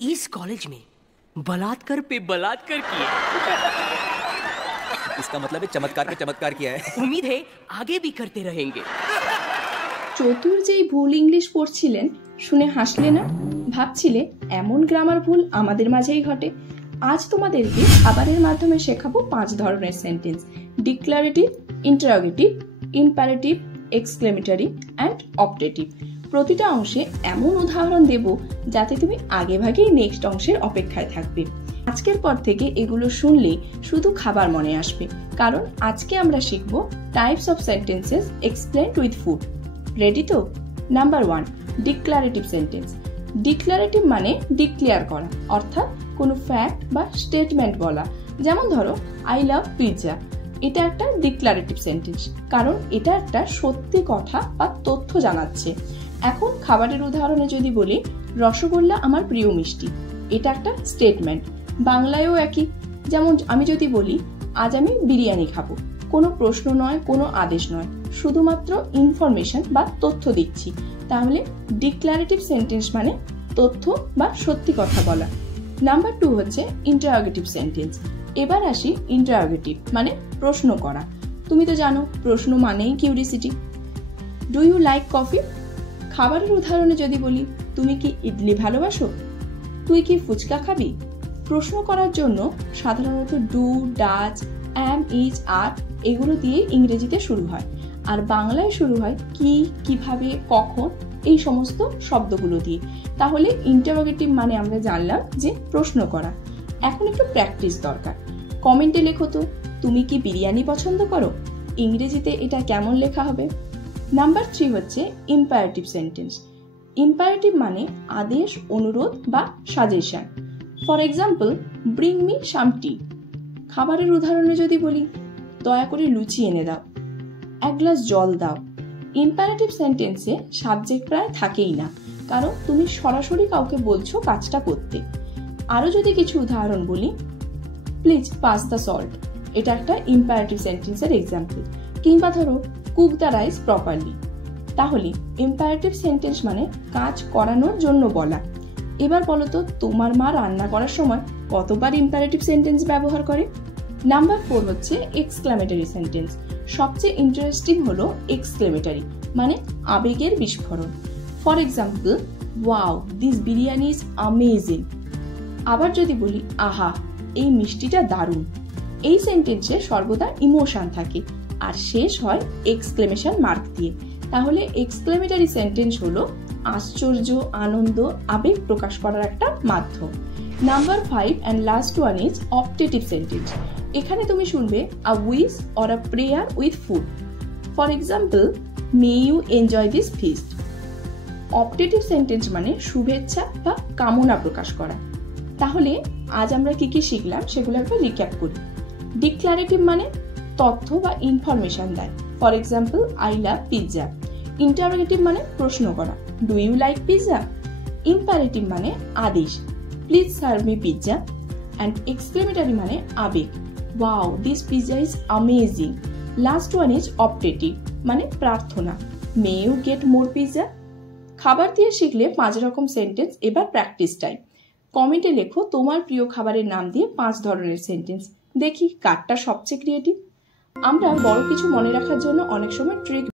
इस कॉलेज में बलात्कार पे बलात्कार किए। इसका मतलब है चमत्कार पे चमत्कार किया है। उम्मीद है आगे भी करते रहेंगे। চতুর যেই ভুল ইংলিশ পড়ছিলেন শুনে হাসলে না? ভাবছিলে এমন গ্রামার ভুল আমাদের মাঝেই ঘটে। আজ তোমাদেরকে খাবারের মাধ্যমে শেখাবো 5 ধরনের sentence: declarative, interrogative, imperative, exclamatory and optative. প্রতিটা অংশে এমন উদাহরণ দেব যাতে তুমি আগেভাগেই নেক্সট অংশের অপেক্ষায় থাকবে। আজকের পর থেকে এগুলো শুনলেই শুধু খাবার মনে আসবে, কারণ আজকে আমরা শিখব types of sentences explained with food. Ready তো? Number 1, declarative sentence. ডিক্লারেটিভ মানে ডিক্লেয়ার করা, অর্থাৎ কোনো ফ্যাক্ট বা স্টেটমেন্ট বলা। যেমন ধরো, আই লাভ পিৎজা। এটা একটা ডিক্লারেটিভ সেন্টেন্স, কারণ এটা একটা সত্যি কথা বা তথ্য জানাচ্ছে। এখন খাবারের উদাহরণে যদি বলি, রসগোল্লা আমার প্রিয় মিষ্টি, এটা একটা স্টেটমেন্ট। বাংলায়ও একই। যেমন আমি যদি বলি, আজ আমি বিরিয়ানি খাবো, কোনো প্রশ্ন নয়, কোনো আদেশ নয়, শুধুমাত্র ইনফরমেশন বা তথ্য দিচ্ছি। তাহলে ডিক্লারেটিভ সেন্টেন্স মানে তথ্য বা সত্যি কথা বলা। নাম্বার 2 হচ্ছে ইন্টারোগেটিভ সেন্টেন্স। এবার আসি ইন্টারোগেটিভ মানে প্রশ্ন করা। তুমি তো জানো প্রশ্ন মানেই curiosity. Do you like coffee? খাবারের উদাহরণে যদি বলি, তুমি কি ইডলি ভালোবাসো? তুই কি ফুচকা খাবি? প্রশ্ন করার জন্য সাধারণত ডু, ডাজ, অ্যাম, ইজ, আর এগুলো দিয়ে ইংরেজিতে শুরু হয়, আর বাংলায় শুরু হয় কি, কিভাবে, কখন, এই সমস্ত শব্দগুলো দিয়ে। তাহলে ইন্টারোগেটিভ মানে আমরা জানলাম যে প্রশ্ন করা। এখন একটু প্র্যাকটিস দরকার। কমেন্টে লেখো তো, তুমি কি বিরিয়ানি পছন্দ করো? ইংরেজিতে এটা কেমন লেখা হবে? নাম্বার 3 হচ্ছে ইম্পারেটিভ সেন্টেন্স। ইম্পারেটিভ মানে আদেশ, অনুরোধ বা suggestion. For example, bring me some tea. খাবারের উদাহরণে যদি বলি, দয়া করে লুচি এনে দাও, এক গ্লাস জল দাও। ইম্পারেটিভ সেন্টেন্সে সাবজেক্ট প্রায় থাকেই না, কারণ তুমি সরাসরি কাউকে বলছো কাজটা করতে। আরো যদি কিছু উদাহরণ বলি, প্লিজ পাস দ্য সল্ট, এটা একটা ইম্পারেটিভ সেন্টেন্সের এক্সাম্পল। কিংবা ধরো, কুক দ্য রাইস প্রপারলি। তাহলে ইম্পারেটিভ সেন্টেন্স মানে কাজ করানোর জন্য বলা। এবার বলো তো, তোমার মা রান্না করার সময় কতবার ইম্পারেটিভ সেন্টেন্স ব্যবহার করে? নাম্বার 4 হচ্ছে এক্সক্লেমেটরি সেন্টেন্স। সবচেয়ে ইন্টারেস্টিং হলো এক্সক্লেমেটরি মানে আবেগের বিস্ফোরণ। For example, wow this biryani is amazing. আবার যদি বলি, আহা এই মিষ্টিটা দারুণ। এই সেন্টেন্সে সর্বদা ইমোশন থাকে আর শেষ হয় এক্সক্লেমেশন মার্ক দিয়ে। তাহলে এক্সক্লেমেটরি সেন্টেন্স হলো আশ্চর্য, আনন্দ, আবেগ প্রকাশ করার একটা মাধ্যম। Number 5 and last one is optative sentence. এখানে তুমি শুনবে a wish or a prayer with food. For example, may you enjoy this feast. Optative sentence মানে শুভেচ্ছা বা কামনা প্রকাশ করা। তাহলে আজ আমরা কি কি শিখলাম সেগুলো একবার রিক্যাপ করি। ডিক্লারেটিভ মানে তথ্য বা ইনফরমেশন দেয়। For example, I love pizza. Interrogative মানে প্রশ্ন করা, do you like pizza? Imperative মানে আদেশ, please serve me pizza. And exclamatory মানে আবেগ, wow this pizza is amazing. Last one is optative মানে প্রার্থনা, may you get more pizza. খাবার দিয়ে শিখলে 5 রকম সেন্টেন্স। এবার প্র্যাকটিস টাইম। কমেন্টে লেখো তোমার প্রিয় খাবারের নাম দিয়ে 5 ধরনের সেন্টেন্স। দেখি কারটা সবচেয়ে ক্রিয়েটিভ। আমরা বড় কিছু মনে রাখার জন্য অনেক সময় ট্রিক